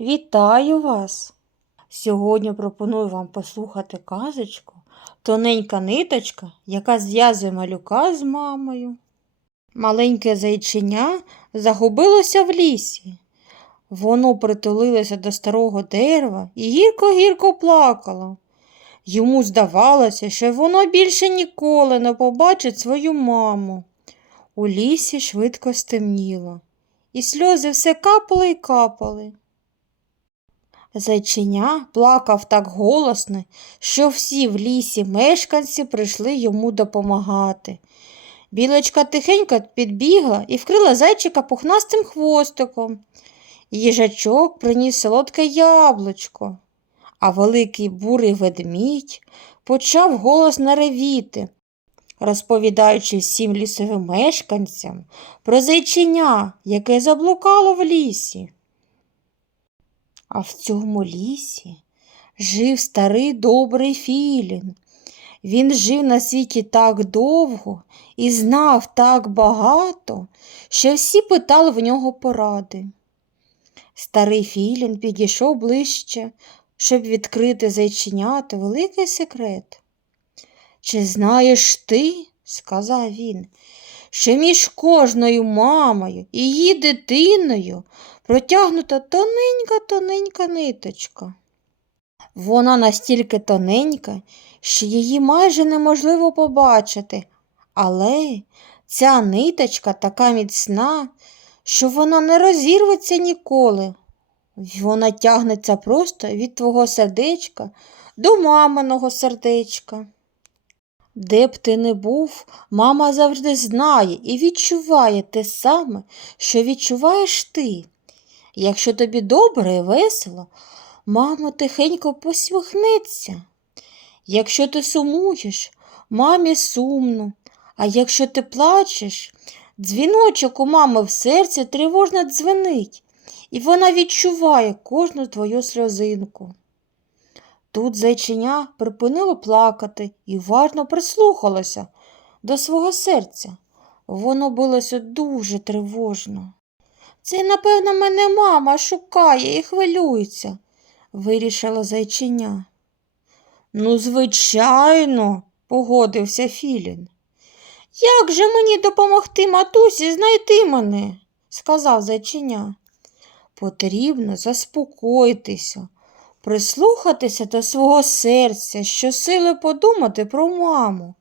Вітаю вас! Сьогодні пропоную вам послухати казочку Тоненька ниточка, яка зв'язує малюка з мамою. Маленьке зайчиня загубилося в лісі. Воно притулилося до старого дерева і гірко-гірко плакало. Йому здавалося, що воно більше ніколи не побачить свою маму. У лісі швидко стемніло, і сльози все капали й капали. Зайчиня плакав так голосно, що всі в лісі мешканці прийшли йому допомагати. Білочка тихенько підбігла і вкрила зайчика пухнастим хвостиком. Їжачок приніс солодке яблучко, а великий бурий ведмідь почав голосно ревіти, розповідаючи всім лісовим мешканцям про зайчиня, яке заблукало в лісі. А в цьому лісі жив старий добрий філін. Він жив на світі так довго і знав так багато, що всі питали в нього поради. Старий філін підійшов ближче, щоб відкрити зайченята великий секрет. Чи знаєш ти, сказав він, що між кожною мамою і її дитиною протягнута тоненька-тоненька ниточка. Вона настільки тоненька, що її майже неможливо побачити, але ця ниточка така міцна, що вона не розірветься ніколи. Вона тягнеться просто від твого сердечка до маминого сердечка. Де б ти не був, мама завжди знає і відчуває те саме, що відчуваєш ти. Якщо тобі добре і весело, мама тихенько посміхнеться. Якщо ти сумуєш, мамі сумно, а якщо ти плачеш, дзвіночок у мами в серці тривожно дзвенить, і вона відчуває кожну твою сльозинку. Тут зайчиня припинило плакати і уважно прислухалося до свого серця. Воно билося дуже тривожно. Це, напевно, мене мама шукає і хвилюється, вирішила зайчиня. Ну, звичайно, погодився Філін. Як же мені допомогти матусі знайти мене? сказав зайчиня. Потрібно заспокоїтися, прислухатися до свого серця, що сили подумати про маму,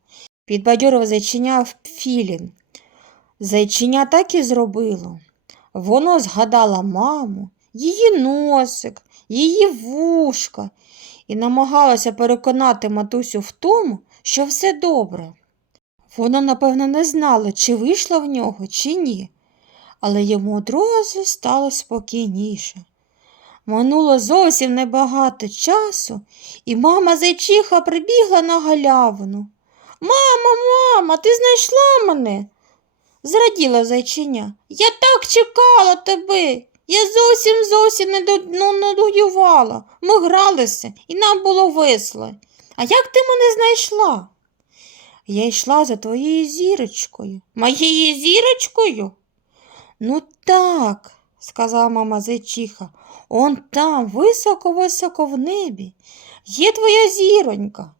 підбадьорив зайчиня Філін. Зайчиня так і зробило. Воно згадала маму, її носик, її вушка і намагалася переконати матусю в тому, що все добре. Вона, напевно, не знала, чи вийшла в нього, чи ні, але йому одразу стало спокійніше. Минуло зовсім небагато часу, і мама зайчиха прибігла на галявину. Мамо, мама, ти знайшла мене? Зраділа зайчиня. Я так чекала тебе. Я зовсім зовсім не, ну. Ми гралися, і нам було весело. А як ти мене знайшла? Я йшла за твоєю зірочкою. Моєю зірочкою? Ну так, сказала мама зайчиха, он там, високо-високо в небі, є твоя зіронька.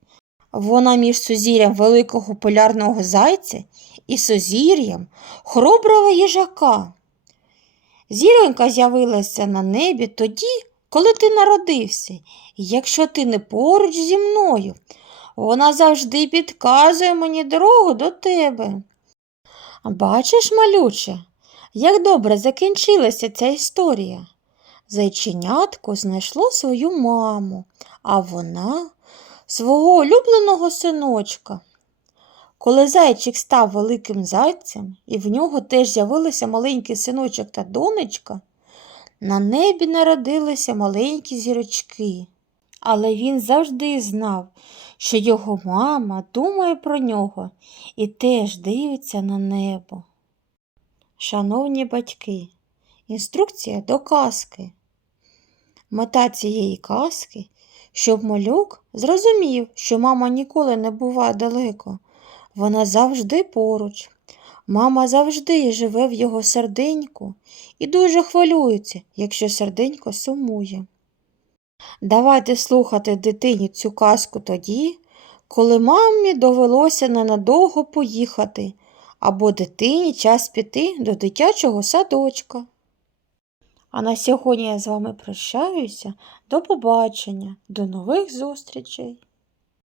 Вона між сузір'ям великого полярного зайця і сузір'ям хороброго їжака. Зіронька з'явилася на небі тоді, коли ти народився, і якщо ти не поруч зі мною, вона завжди підказує мені дорогу до тебе. Бачиш, малюче, як добре закінчилася ця історія. Зайченятко знайшло свою маму, а вона свого улюбленого синочка. Коли зайчик став великим зайцем, і в нього теж з'явилися маленький синочок та донечка, на небі народилися маленькі зірочки. Але він завжди знав, що його мама думає про нього і теж дивиться на небо. Шановні батьки, інструкція до казки. Мета цієї казки, щоб малюк зрозумів, що мама ніколи не буває далеко, вона завжди поруч. Мама завжди живе в його серденьку і дуже хвилюється, якщо серденько сумує. Давайте слухати дитині цю казку тоді, коли мамі довелося ненадовго поїхати, або дитині час піти до дитячого садочка. А на сьогодні я з вами прощаюся. До побачення, до нових зустрічей!